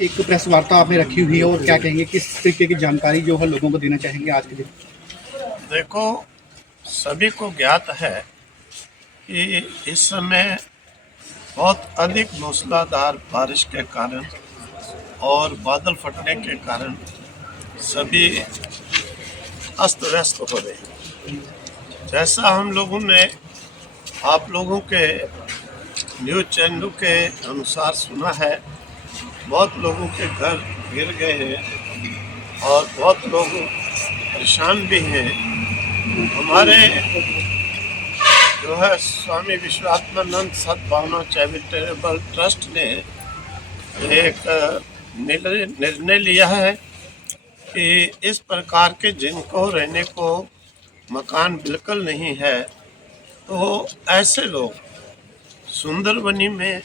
एक प्रेस वार्ता आपने रखी हुई है और क्या कहेंगे, किस तरीके की जानकारी जो है लोगों को देना चाहेंगे आज के दिन? देखो, सभी को ज्ञात है कि इस समय बहुत अधिक मूसलाधार बारिश के कारण और बादल फटने के कारण सभी अस्त व्यस्त हो रहे हैं। जैसा हम लोगों ने आप लोगों के न्यूज़ चैनलों के अनुसार सुना है, बहुत लोगों के घर गिर गए हैं और बहुत लोग परेशान भी हैं। हमारे जो है स्वामी विश्वात्मानंद सद्भावना चैरिटेबल ट्रस्ट ने एक निर्णय लिया है कि इस प्रकार के जिनको रहने को मकान बिल्कुल नहीं है, तो ऐसे लोग सुंदरबनी में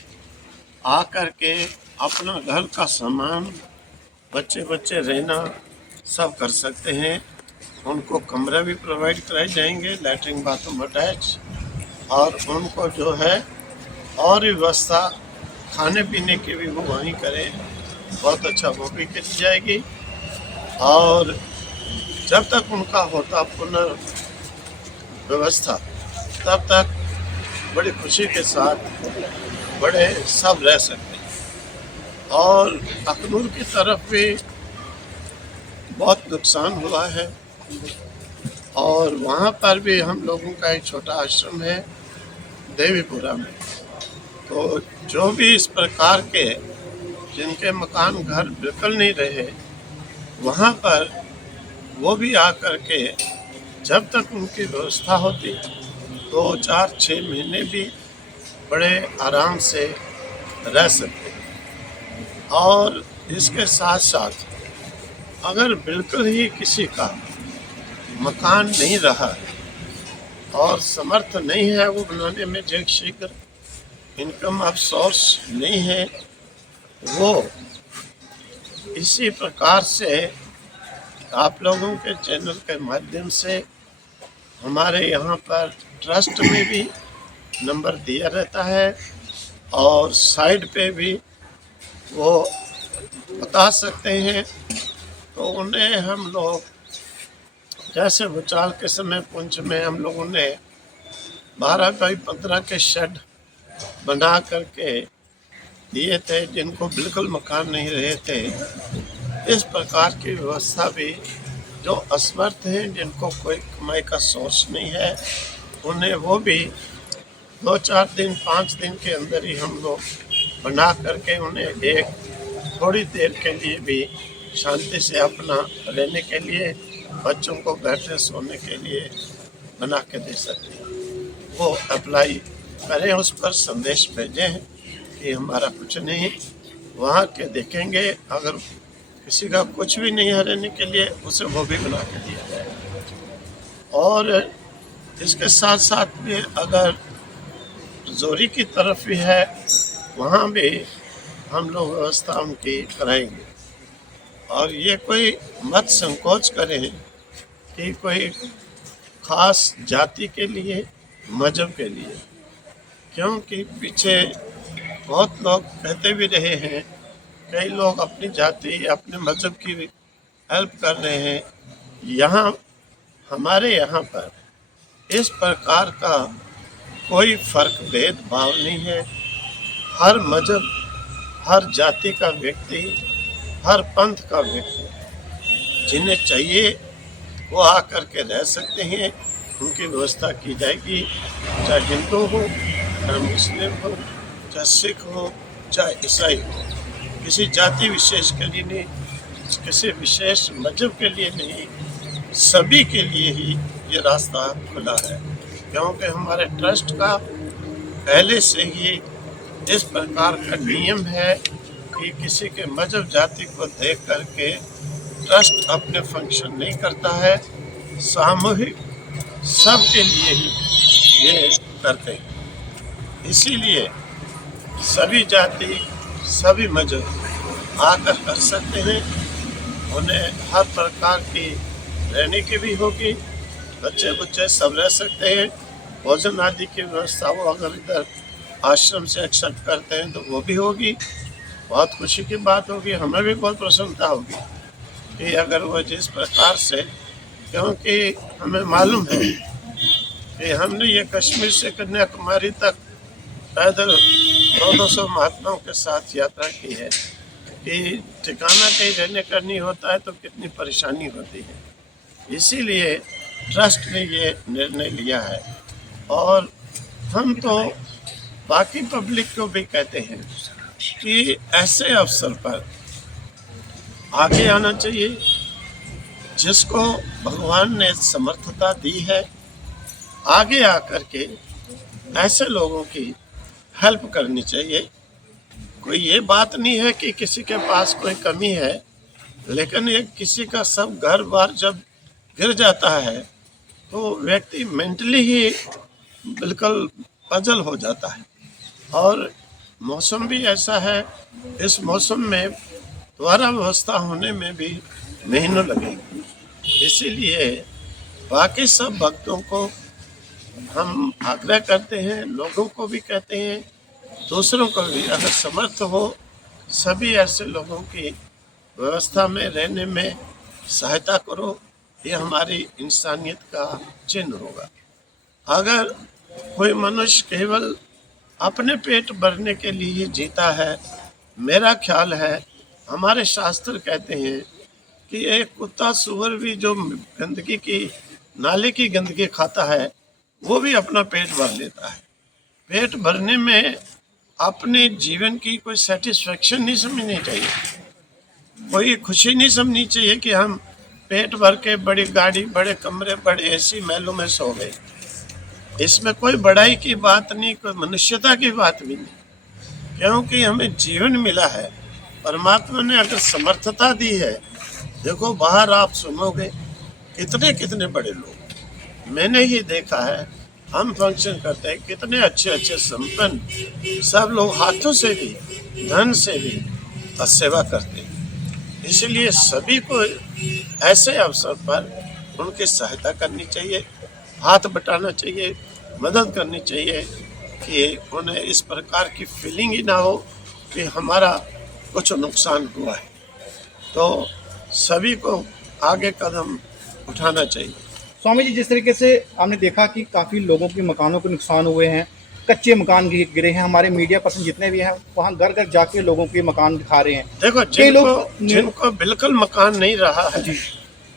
आकर के अपना घर का सामान, बच्चे रहना सब कर सकते हैं। उनको कमरा भी प्रोवाइड कराए जाएंगे, लैट्रिन बाथरूम अटैच, और उनको जो है और व्यवस्था खाने पीने की भी वो वहीं करें, बहुत अच्छा वो भी की जाएगी। और जब तक उनका होता पुनर्व्यवस्था, तब तक बड़ी खुशी के साथ बड़े सब रह सकते हैं। और अखनूर की तरफ भी बहुत नुकसान हुआ है और वहाँ पर भी हम लोगों का एक छोटा आश्रम है देवीपुरा में। तो जो भी इस प्रकार के जिनके मकान घर बिल्कुल नहीं रहे, वहाँ पर वो भी आकर के जब तक उनकी व्यवस्था होती 2-4-6 महीने भी बड़े आराम से रह सकते हैं। और इसके साथ साथ अगर बिल्कुल ही किसी का मकान नहीं रहा है और समर्थ नहीं है वो बनाने में, जो शीघ्र इनकम ऑफ सोर्स नहीं है, वो इसी प्रकार से आप लोगों के चैनल के माध्यम से हमारे यहाँ पर ट्रस्ट में भी नंबर दिया रहता है और साइड पे भी वो बता सकते हैं। तो उन्हें हम लोग, जैसे भूचाल के समय पुंछ में हम लोगों ने 12x15 के शेड बना करके दिए थे जिनको बिल्कुल मकान नहीं रहे थे। इस प्रकार की व्यवस्था भी जो असमर्थ हैं, जिनको कोई कमाई का सोर्स नहीं है, उन्हें वो भी 2-4 दिन 5 दिन के अंदर ही हम लोग बना करके उन्हें एक थोड़ी देर के लिए भी शांति से अपना रहने के लिए, बच्चों को बैठने सोने के लिए बना के दे सकते हैं। वो अप्लाई करें, उस पर संदेश भेजें कि हमारा कुछ नहीं, वहाँ के देखेंगे। अगर किसी का कुछ भी नहीं है रहने के लिए, उसे वो भी बना के दिया जाए। और इसके साथ साथ में अगर जोरी की तरफ भी है, वहाँ भी हम लोग व्यवस्था उनकी कराएंगे। और ये कोई मत संकोच करें कि कोई खास जाति के लिए, मजहब के लिए, क्योंकि पीछे बहुत लोग कहते भी रहे हैं, कई लोग अपनी जाति अपने मजहब की हेल्प कर रहे हैं। यहाँ हमारे यहाँ पर इस प्रकार का कोई फर्क भेदभाव नहीं है। हर मजहब, हर जाति का व्यक्ति, हर पंथ का व्यक्ति जिन्हें चाहिए वो आकर के रह सकते हैं, उनकी व्यवस्था की जाएगी। चाहे हिंदू हो, चाहे मुस्लिम हो, चाहे सिख हो, चाहे ईसाई हो, किसी जाति विशेष के लिए नहीं, किसी विशेष मजहब के लिए नहीं, सभी के लिए ही ये रास्ता खुला है। क्योंकि हमारे ट्रस्ट का पहले से ही इस प्रकार का नियम है कि किसी के मजहब जाति को देख करके ट्रस्ट अपने फंक्शन नहीं करता है, सामूहिक सबके लिए ही ये करते हैं। इसीलिए सभी जाति, सभी मजहब आकर कर सकते हैं। उन्हें हर प्रकार की रहने की भी होगी, बच्चे सब रह सकते हैं। भोजन आदि की व्यवस्था वो अगर इधर आश्रम से एक्सेप्ट करते हैं तो वो भी होगी। बहुत खुशी की बात होगी, हमें भी बहुत प्रसन्नता होगी कि अगर वो जिस प्रकार से, क्योंकि हमें मालूम है कि हमने ये कश्मीर से कन्याकुमारी तक पैदल 200 महात्माओं के साथ यात्रा की है कि ठिकाना कहीं रहने का नहीं होता है तो कितनी परेशानी होती है। इसीलिए ट्रस्ट ने ये निर्णय लिया है और हम तो बाकी पब्लिक को भी कहते हैं कि ऐसे अवसर पर आगे आना चाहिए। जिसको भगवान ने समर्थता दी है, आगे आकर के ऐसे लोगों की हेल्प करनी चाहिए। कोई ये बात नहीं है कि किसी के पास कोई कमी है, लेकिन ये किसी का सब घर बार जब गिर जाता है तो व्यक्ति मेंटली ही बिल्कुल पजल हो जाता है। और मौसम भी ऐसा है, इस मौसम में दोबारा व्यवस्था होने में भी महीनों लगेंगे। इसीलिए बाकी सब भक्तों को हम आग्रह करते हैं, लोगों को भी कहते हैं, दूसरों को भी, अगर समर्थ हो सभी ऐसे लोगों की व्यवस्था में रहने में सहायता करो। ये हमारी इंसानियत का चिन्ह होगा। अगर कोई मनुष्य केवल अपने पेट भरने के लिए जीता है, मेरा ख्याल है हमारे शास्त्र कहते हैं कि एक कुत्ता सुअर भी जो गंदगी की, नाले की गंदगी खाता है, वो भी अपना पेट भर लेता है। पेट भरने में अपने जीवन की कोई सेटिस्फेक्शन नहीं समझनी चाहिए, कोई खुशी नहीं समझनी चाहिए कि हम पेट भर के बड़ी गाड़ी, बड़े कमरे, बड़े एसी महलों में सो गए। इसमें कोई बड़ाई की बात नहीं, कोई मनुष्यता की बात भी नहीं, क्योंकि हमें जीवन मिला है। परमात्मा ने अगर समर्थता दी है, देखो बाहर आप सुनोगे कितने कितने बड़े लोग, मैंने ही देखा है, हम फंक्शन करते हैं, कितने अच्छे अच्छे संपन्न सब लोग हाथों से भी, धन से भी सेवा करते हैं। इसलिए सभी को ऐसे अवसर पर उनकी सहायता करनी चाहिए, हाथ बटाना चाहिए, मदद करनी चाहिए कि उन्हें इस प्रकार की फीलिंग ही ना हो कि हमारा कुछ नुकसान हुआ है। तो सभी को आगे कदम उठाना चाहिए। स्वामी जी, जिस तरीके से हमने देखा कि काफ़ी लोगों के मकानों के नुकसान हुए हैं, कच्चे मकान गिरे हैं, हमारे मीडिया पर्सन जितने भी हैं वहाँ घर घर जाके लोगों के मकान दिखा रहे हैं। देखो जिनको बिल्कुल मकान नहीं रहा है,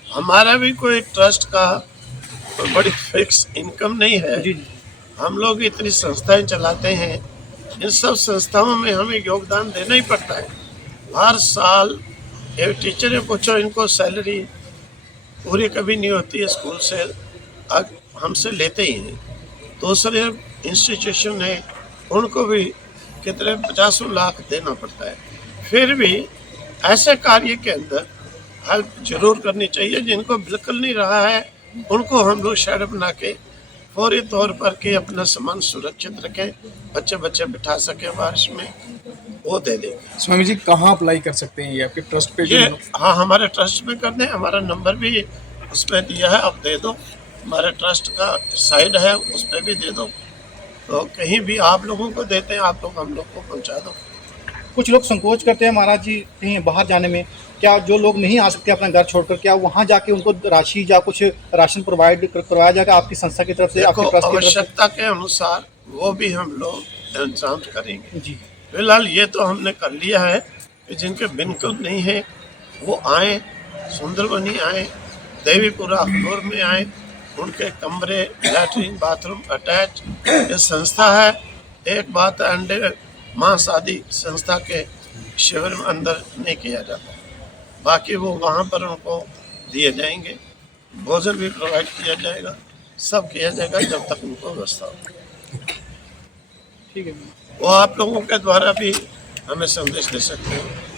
हमारा भी कोई ट्रस्ट का कोई बड़ी फिक्स इनकम नहीं है। जी, हम लोग इतनी संस्थाएं चलाते हैं, इन सब संस्थाओं में हमें योगदान देना ही पड़ता है। हर साल एक टीचर है, पूछो इनको सैलरी पूरी कभी नहीं होती है, स्कूल से हमसे लेते ही हैं। दूसरे इंस्टीट्यूशन है, उनको भी कितने 50 लाख देना पड़ता है। फिर भी ऐसे कार्य के अंदर हेल्प जरूर करनी चाहिए। जिनको बिल्कुल नहीं रहा है उनको हम लोग शेड बना के फौरी तौर पर के अपना सामान सुरक्षित रखें, बच्चे बिठा सके बारिश में, वो दे देंगे। स्वामी जी कहाँ अप्लाई कर सकते हैं ये आपके ट्रस्ट पे? ये हाँ, हमारे ट्रस्ट में कर दें, हमारा नंबर भी उसमें दिया है, आप दे दो। हमारे ट्रस्ट का साइड है, उस पर भी दे दो, तो कहीं भी आप लोगों को देते हैं, आप लोग हम लोग को पहुंचा दो। कुछ लोग संकोच करते हैं महाराज जी कहीं बाहर जाने में, क्या जो लोग नहीं आ सकते अपना घर छोड़कर, क्या वहाँ जाके उनको राशि या कुछ राशन प्रोवाइड करवाया जाएगा आपकी संस्था की तरफ से, आपके ट्रस्ट की तरफ से? आवश्यकता के अनुसार वो भी हम लोग इंतजाम करेंगे जी, फिलहाल ये तो हमने कर लिया है कि जिनके बिल्कुल नहीं है वो आए, सुंदरबनी आए, देवीपुरा अखनूर में आए, उनके कमरे, लैट्रिन, बाथरूम अटैच। ये संस्था है, एक बात है, अंडे मांस आदि संस्था के शिविर में अंदर नहीं किया जाता, बाकी वो वहाँ पर उनको दिए जाएंगे, भोजन भी प्रोवाइड किया जाएगा, सब किया जाएगा जब तक उनको व्यवस्था हो। ठीक है। वो आप लोगों के द्वारा भी हमें संदेश दे सकते हैं।